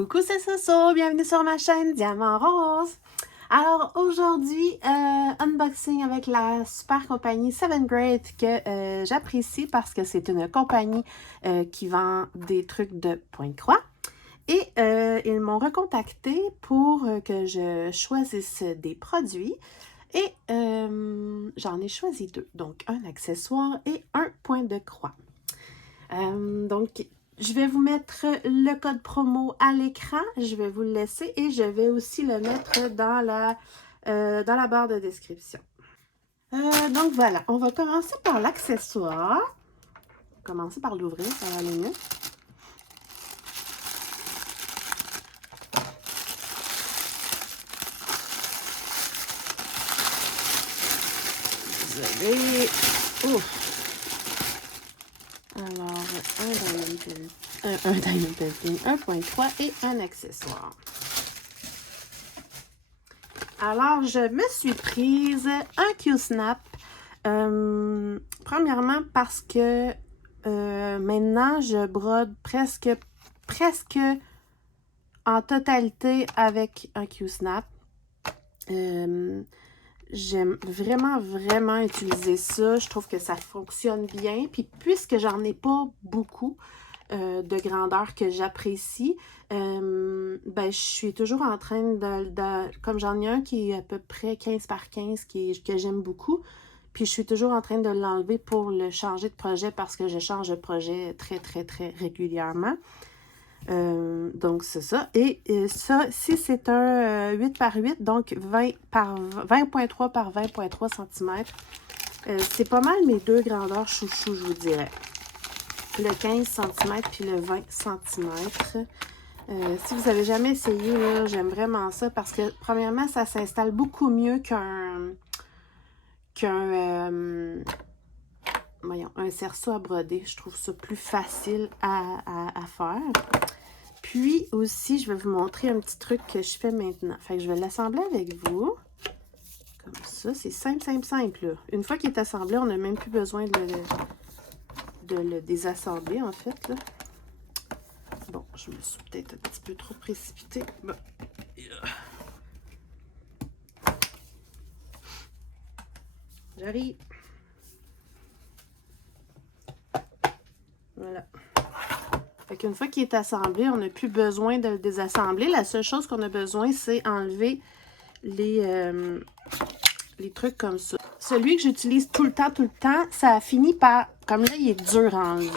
Coucou, c'est Soso, bienvenue sur ma chaîne Diamant Rose. Alors aujourd'hui, unboxing avec la super compagnie 7th Grade que j'apprécie parce que c'est une compagnie qui vend des trucs de Pointe-Croix. Et ils m'ont recontacté pour que je choisisse des produits. Et j'en ai choisi deux, donc un accessoire et un point de croix. Donc, je vais vous mettre le code promo à l'écran. Je vais vous le laisser et je vais aussi le mettre dans la barre de description. Donc, voilà. On va commencer par l'accessoire. On va commencer par l'ouvrir, ça va aller mieux. Vous avez... Ouf! Alors, un diamond painting, un point de croix et un accessoire. Alors, je me suis prise un Q-Snap. Premièrement, parce que maintenant, je brode presque en totalité avec un Q-Snap. J'aime vraiment utiliser ça. Je trouve que ça fonctionne bien. Puis, puisque j'en ai pas beaucoup de grandeur que j'apprécie, ben, je suis toujours en train comme j'en ai un qui est à peu près 15 par 15 que j'aime beaucoup, puis je suis toujours en train de l'enlever pour le changer de projet parce que je change de projet très régulièrement. Donc, c'est ça. Et ça, si c'est un 8 par 8, donc 20.3 par 20.3 cm, c'est pas mal mes deux grandeurs chouchou, je vous dirais. Le 15 cm puis le 20 cm. Si vous avez jamais essayé, j'aime vraiment ça parce que, premièrement, ça s'installe beaucoup mieux qu'un cerceau à broder. Je trouve ça plus facile à faire. Puis aussi, je vais vous montrer un petit truc que je fais maintenant. Fait que je vais l'assembler avec vous. Comme ça, c'est simple, là. Une fois qu'il est assemblé, on n'a même plus besoin de le désassembler, en fait, là. Bon, je me suis peut-être un petit peu trop précipitée. Bon. J'arrive. Voilà. Fait qu'une fois qu'il est assemblé, on n'a plus besoin de le désassembler. La seule chose qu'on a besoin, c'est enlever les trucs comme ça. Celui que j'utilise tout le temps, ça a fini par... Comme là, il est dur à enlever.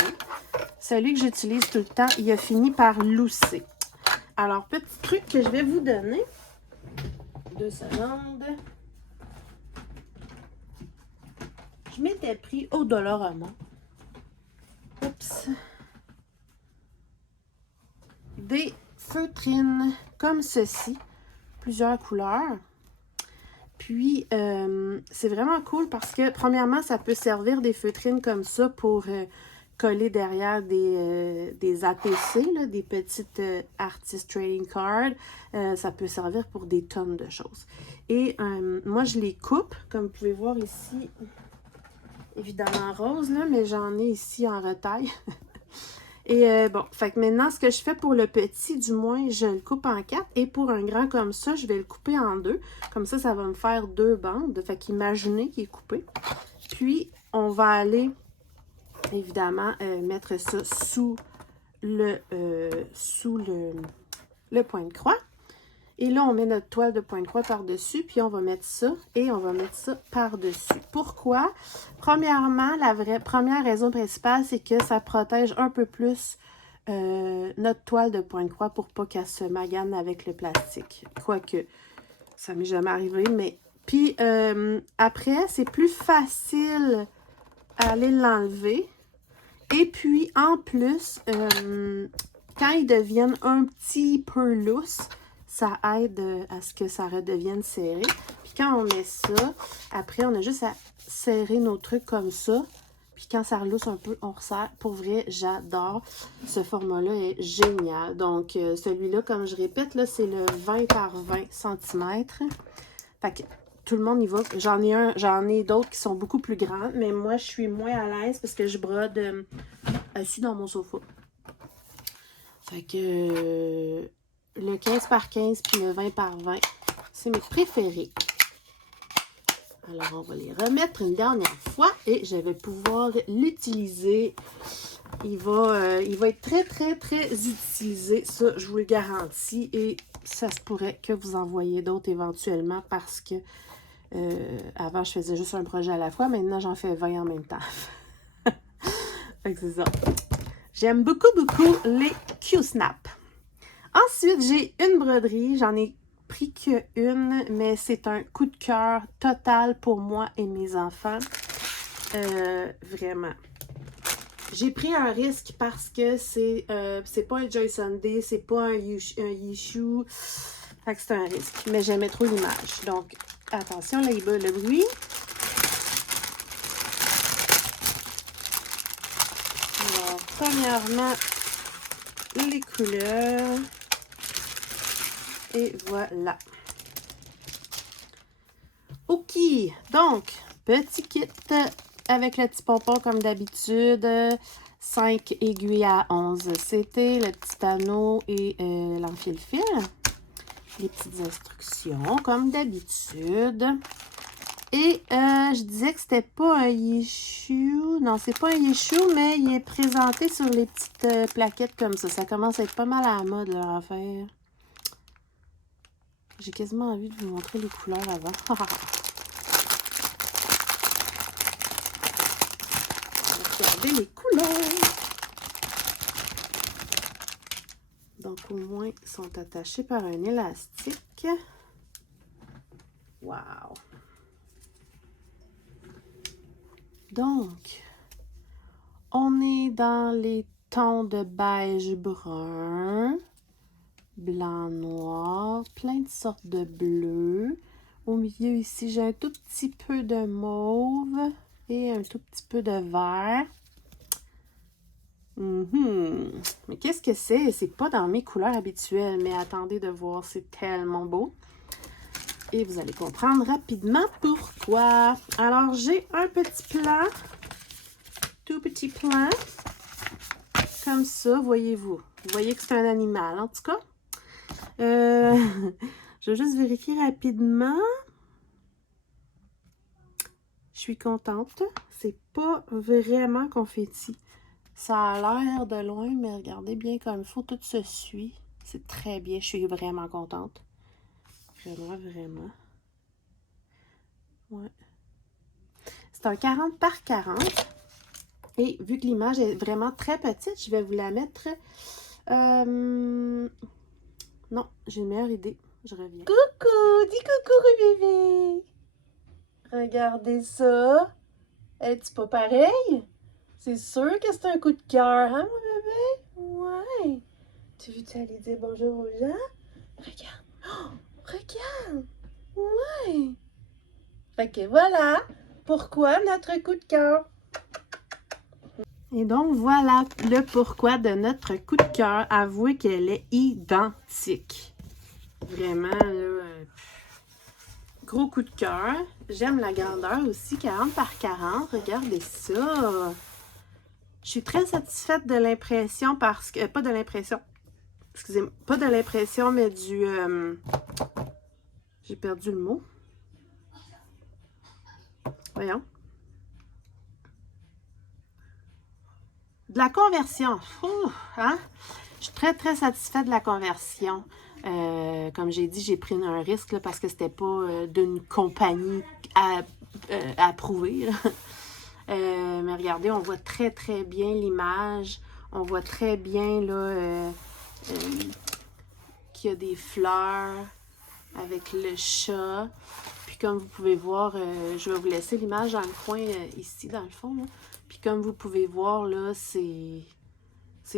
Celui que j'utilise tout le temps, il a fini par lousser. Alors, petit truc que je vais vous donner. 2 secondes. Je m'étais pris au Dollarama. Oups. Des feutrines comme ceci. Plusieurs couleurs. Puis, c'est vraiment cool parce que, premièrement, ça peut servir des feutrines comme ça pour coller derrière des ATC, là, des petites Artist Trading Cards. Ça peut servir pour des tonnes de choses. Et moi, je les coupe, comme vous pouvez voir ici, évidemment rose, là, mais j'en ai ici en retaille. Et bon, fait que maintenant, ce que je fais pour le petit, du moins, je le coupe en 4. Et pour un grand comme ça, je vais le couper en 2. Comme ça, ça va me faire 2 bandes. Fait qu'imaginez qu'il est coupé. Puis, on va aller, évidemment, mettre ça sous le point de croix. Et là, on met notre toile de point de croix par-dessus, puis on va mettre ça et on va mettre ça par-dessus. Pourquoi? Premièrement, première raison principale, c'est que ça protège un peu plus notre toile de point de croix pour pas qu'elle se magane avec le plastique. Quoique, ça m'est jamais arrivé, mais... Puis, après, c'est plus facile à aller l'enlever. Et puis, en plus, quand ils deviennent un petit peu lousses, ça aide à ce que ça redevienne serré. Puis quand on met ça, après, on a juste à serrer nos trucs comme ça. Puis quand ça relousse un peu, on resserre. Pour vrai, j'adore. Ce format-là est génial. Donc, celui-là, comme je répète, là, c'est le 20 par 20 cm. Fait que tout le monde y va. J'en ai d'autres qui sont beaucoup plus grands. Mais moi, je suis moins à l'aise parce que je brode assis dans mon sofa. Fait que... le 15 par 15 puis le 20 par 20. C'est mes préférés. Alors, on va les remettre une dernière fois et je vais pouvoir l'utiliser. Il va être très, très, très utilisé. Ça, je vous le garantis. Et ça se pourrait que vous en voyez d'autres éventuellement parce que avant, je faisais juste un projet à la fois. Maintenant, j'en fais 20 en même temps. Fait que c'est ça. J'aime beaucoup, beaucoup les Q-Snap. Ensuite, j'ai une broderie. J'en ai pris qu'une, mais c'est un coup de cœur total pour moi et mes enfants. Vraiment. J'ai pris un risque parce que c'est pas un Joy Sunday, c'est pas un Yishu. Fait que c'est un risque. Mais j'aimais trop l'image. Donc, attention, là, il bat le bruit. Alors, premièrement, les couleurs. Et voilà. OK. Donc, petit kit avec le petit pompon comme d'habitude. 5 aiguilles à 11. C'était le petit anneau et l'enfile-fil. Les petites instructions comme d'habitude. Et je disais que c'était pas un Yishu. Non, c'est pas un Yishu, mais il est présenté sur les petites plaquettes comme ça. Ça commence à être pas mal à la mode, leur affaire. J'ai quasiment envie de vous montrer les couleurs avant. Regardez les couleurs. Donc, au moins, ils sont attachés par un élastique. Wow! Donc, on est dans les tons de beige brun, blanc noir, plein de sortes de bleus. Au milieu ici, j'ai un tout petit peu de mauve et un tout petit peu de vert. Mais qu'est-ce que c'est? C'est pas dans mes couleurs habituelles, mais attendez de voir, c'est tellement beau. Et vous allez comprendre rapidement pourquoi. Alors, j'ai un petit plan, tout petit plan, comme ça, voyez-vous. Vous voyez que c'est un animal, en tout cas. Je vais juste vérifier rapidement. Je suis contente. C'est pas vraiment confetti. Ça a l'air de loin, mais regardez bien comme il faut. Tout se suit. C'est très bien. Je suis vraiment contente. Vraiment, vraiment. Ouais. C'est un 40 par 40. Et vu que l'image est vraiment très petite, je vais vous la mettre... Non, j'ai une meilleure idée. Je reviens. Coucou! Dis coucou, bébé! Regardez ça! Es-tu pas pareil? C'est sûr que c'est un coup de cœur, hein, mon bébé? Ouais! Tu veux-tu aller dire bonjour aux gens? Regarde! Oh, regarde! Ouais! Fait que voilà! Pourquoi notre coup de cœur? Et donc, voilà le pourquoi de notre coup de cœur. Avouez qu'elle est identique. Vraiment, là, gros coup de cœur. J'aime la grandeur aussi, 40 par 40. Regardez ça. Je suis très satisfaite de l'impression parce que... pas de l'impression. Excusez-moi. Pas de l'impression, mais du... j'ai perdu le mot. Voyons. De la conversion. Ouh, hein? Je suis très, très satisfaite de la conversion. Comme j'ai dit, j'ai pris un risque là, parce que c'était pas d'une compagnie approuvée. Mais regardez, on voit très, très bien l'image. On voit très bien là qu'il y a des fleurs avec le chat. Puis comme vous pouvez voir, je vais vous laisser l'image dans le coin ici, dans le fond. Là. Puis comme vous pouvez voir, là, c'est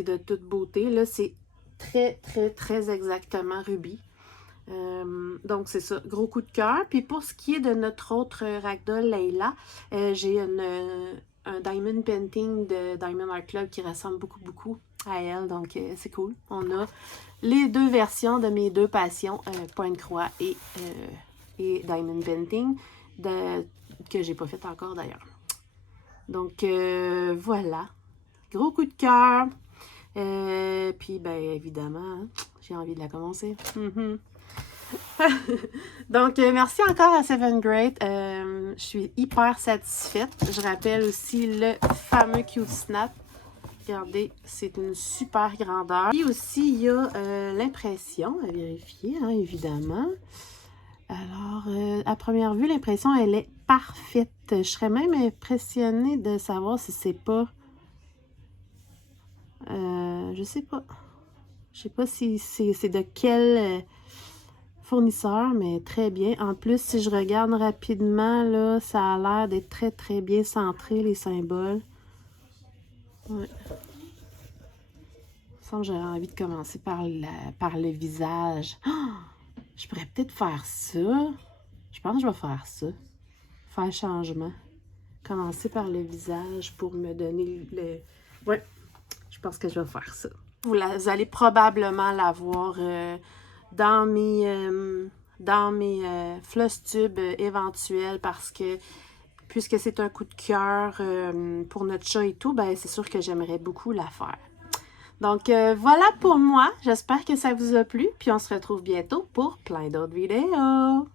de toute beauté. Là, c'est très, très, très exactement rubis. Donc, c'est ça. Gros coup de cœur. Puis pour ce qui est de notre autre ragdoll, Layla, j'ai un diamond painting de Diamond Art Club qui ressemble beaucoup, beaucoup à elle. Donc, c'est cool. On a les deux versions de mes deux passions, Pointe-Croix et Diamond Painting, que j'ai pas fait encore d'ailleurs. Donc, voilà. Gros coup de cœur. Puis, ben, évidemment, hein, J'ai envie de la commencer. Donc, merci encore à Seven Great. Je suis hyper satisfaite. Je rappelle aussi le fameux Cute Snap. Regardez, c'est une super grandeur. Et aussi, il y a l'impression à vérifier, hein, évidemment. Alors, à première vue, l'impression, elle est parfaite. Je serais même impressionnée de savoir si c'est pas... je sais pas. Je sais pas si c'est de quel fournisseur, mais très bien. En plus, si je regarde rapidement, là, ça a l'air d'être très, très bien centré, les symboles. Ouais. J'aurais envie de commencer par le visage. Oh, je pourrais peut-être faire ça. Je pense que je vais faire ça. Faire changement. Commencer par le visage pour me donner le... Ouais, je pense que je vais faire ça. Vous allez probablement la voir dans mes floss tubes éventuels parce que puisque c'est un coup de cœur pour notre chat et tout, ben c'est sûr que j'aimerais beaucoup la faire. Donc, voilà pour moi. J'espère que ça vous a plu. Puis, on se retrouve bientôt pour plein d'autres vidéos.